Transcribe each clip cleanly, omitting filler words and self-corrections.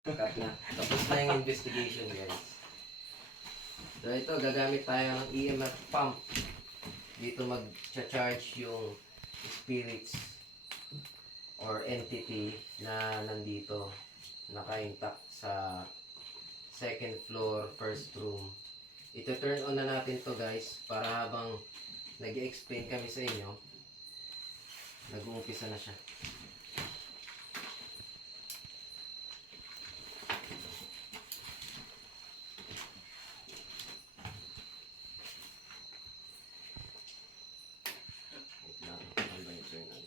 Cut na. Tapos na yung investigation, guys. So ito, gagamit tayo ng EMF pump. Dito mag-charge yung spirits or entity na nandito. Naka-intact sa second floor, first room. Ito turn on na natin to, guys, para habang nag-explain kami sa inyo, nag-uumpisa na siya. Wait lang, ano ba yung turn on?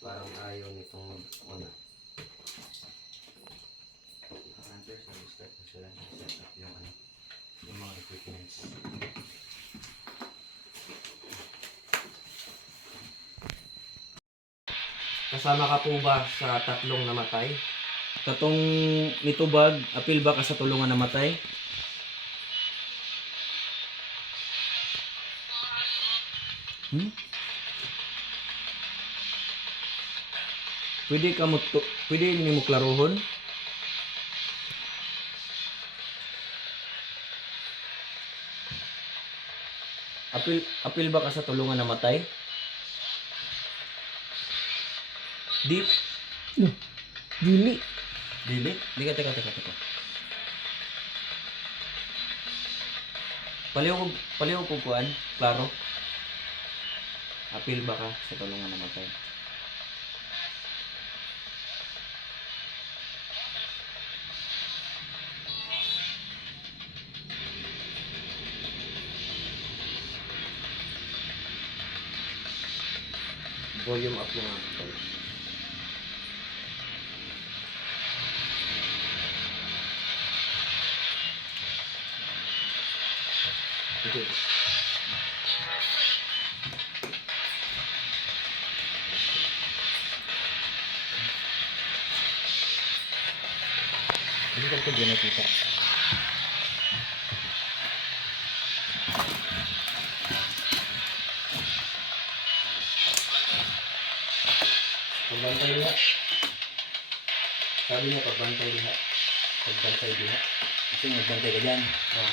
Parang ayaw nitong mag-on. Hunters, nag-start na sila set up yung mga equipments. Kasama ka po ba sa tatlong namatay? Katong nitubag, apil ba ka sa tulungan namatay? Pwede ni mo klarohon? Apil ba ka sa tulungan namatay? Di Dili. dili. Teka. Paliw ko kuan, klaro. Apil ba ka sa tulungan namatay? Volume up mo nga. Okay. Hindi ko din nakita. Pagbantay diha. Sabi niya pagbantay diha. Pagbantay diha. Kasi magbantay ka dyan. Oh.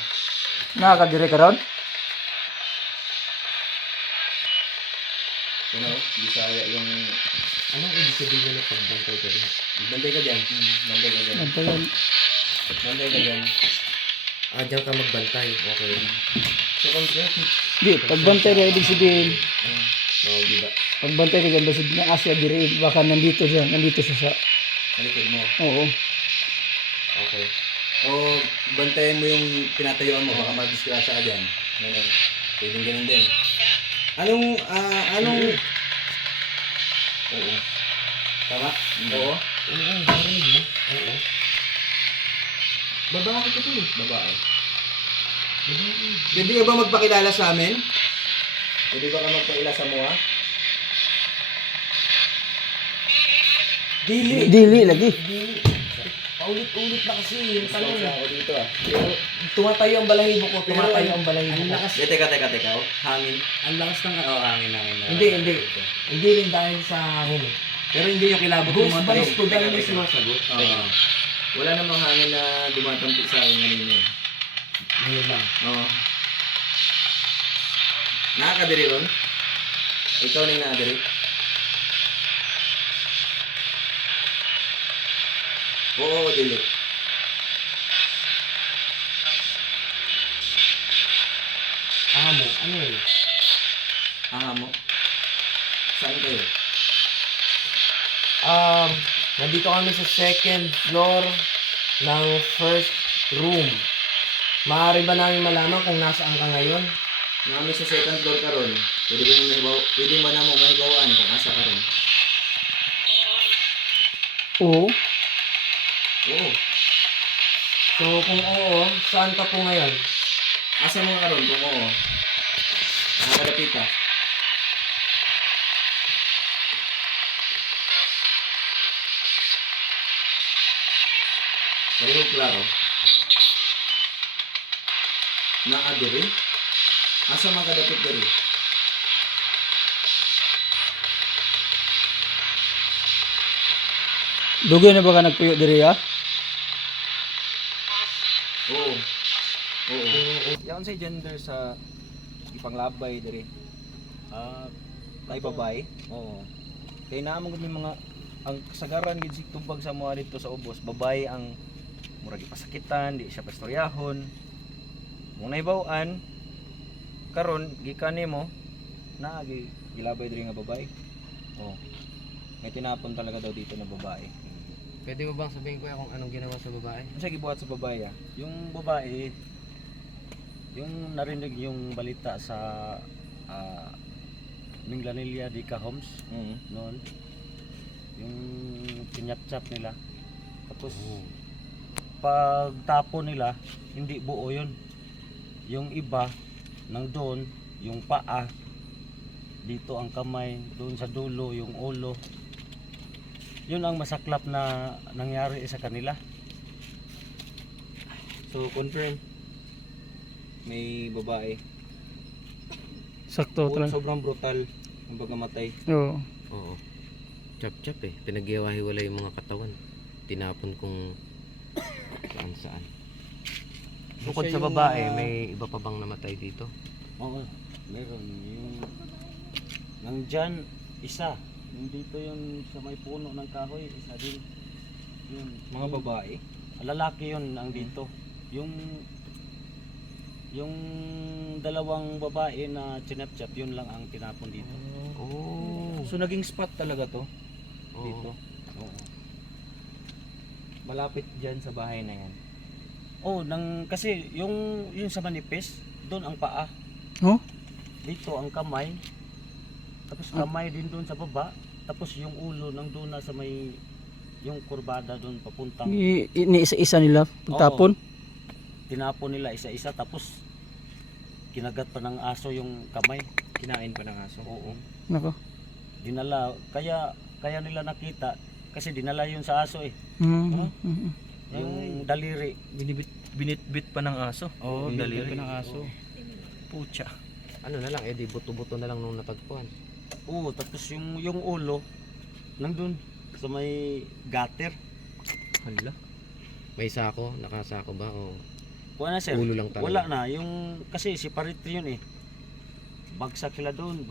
Nakakadire ka ron? Bisaya yung... Anong ibig sabihin na pagbantay ka diha? Bantay ka dyan. Bantay ka dyan. Bantayan. Bantay ka dyan. Ah, diyan ka magbantay. Okay. So, concert. Di, pagbantay ka ibig sabihin. Oo, di ba? Pagbantay ka dyan, basig na asya dire, baka nandito siya sa... Malikod mo. Oo. Okay. O, bantayan mo yung pinatayuan mo. Baka mag-disgrasya ka dyan. Ganun. Pwedeng ganun din. Anong... Oo. Tama? Oo. Oo, narinig mo. Oo. Babae ka to eh. Babae. Pwede ka ba magpakilala sa amin? Pwede ba ka magpakilala sa mo ha? Dili lagi. Paulit-ulit na kasi yung tanong. Ako dito ah. Tumatayo ang balahibo ko. Tumatayo ang balahibo Ang ko. lakas, Teka. Oh. Hangin. ang lakas ng hangin. Hindi. Hindi rin dahil sa hangin. Pero hindi yung kilabot Ghost mo vibes ko dahil may Teka. sumasagot. Oo. Wala namang hangin na dumatampi sa akin kanina eh. Ngayon lang. Oo. Nakakadiri ron? Ikaw na yung nakadiri? Oo, dili. Amo, ano yun? Mo. Saan kayo? Nandito kami sa second floor ng first room. Maaari ba namin malaman kung nasaan ka ngayon? Nami sa second floor ka ron. Pwede ba na mo mahibawaan kung asa ka ron? Oo. Oo. So kung oo, saan ka po ngayon? Asa mo ka ron kung oo? Nakakadapit ka. Pareho klaro. Naa diri. Asa man kadapit diri? Dugay na ba ka nagpuyo diri ha? Oo. Oo. Yan sa gender sa ipanglabay diri. Ay babae. Oo. Kay naman gud mga ang kasagaran gid sig tubag sa mga dito sa ubos, babae ang murag ipasakitan, di siya pastoryahon. Muna ibaw-an karon gikan nimo na gilabay diri nga babae. Oh. May tinapon talaga daw dito na babae. Pwede mo bang sabihin kuya kung anong ginawa sa babae? Ano siya gibuhat sa babae? Yung babae, yung narinig yung balita sa Minglanilla di Homes noon, yung kinyap-chap nila. Tapos pagtapon nila, hindi buo yun. Yung iba, nang doon, yung paa, dito ang kamay, doon sa dulo, yung ulo. Yun ang masaklap na nangyari sa kanila. So confirm. May babae. Sakto talaga. Sobrang brutal ang pagkamatay. Oo. Oo. Chap-chap eh. Pinaghiwa-hiwala yung mga katawan. Tinapon kung saan-saan. Bukod sa babae, may iba pa bang namatay dito? Oo, meron. Yung nandyan, isa. Yung dito yung sa may puno ng kahoy, isa din. Yun. Mga babae. Lalaki yun ang dito. Yung dalawang babae na chinap-chap, yun lang ang tinapon dito. Oh. So naging spot talaga to Dito. dito. Oo. Malapit diyan sa bahay na yan. Oh, kasi yung sa manipis, doon ang paa. Oh? Dito ang kamay. Tapos kamay din doon sa baba. Tapos yung ulo nang doon na sa may yung kurbada doon papuntang Iniisa-isa nila pagtapon. tinapon nila isa-isa, tapos kinagat pa ng aso yung kamay. Kinain pa ng aso. Oo. Nako. Dinala, kaya nila nakita kasi dinala yun sa aso eh. Yung daliri. Binitbit pa ng aso. Oo, Yung daliri. ng aso. Pucha. Ano na lang, eh di buto-buto na lang nung natagpuan. Oo, tapos yung ulo nandun sa may gutter. Hala. May sako, nakasako ba o Kuha na sir. ulo lang talaga? Wala na, yung kasi separate yun eh. Bagsak sila doon.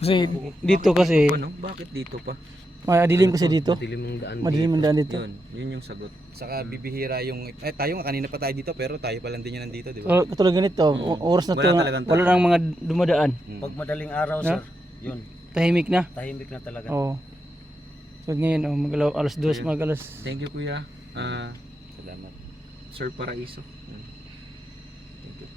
Kasi dito kasi Ano? Bakit dito pa? madilim kasi dito. Madilim ang daan Madilim ang daan dito. Yun yung sagot. Saka bibihira yung tayo nga kanina pa tayo dito pero tayo pa lang din yun nandito, di ba? So, katulad ganito, oras na to, Wala talagang tao. wala nang mga dumadaan. Pag madaling araw No? sir, yun, Tahimik na. tahimik na talaga. Oo. So ngayon, alas 2, mag-alas. Thank you kuya. Salamat. Sir Paraiso. Thank you.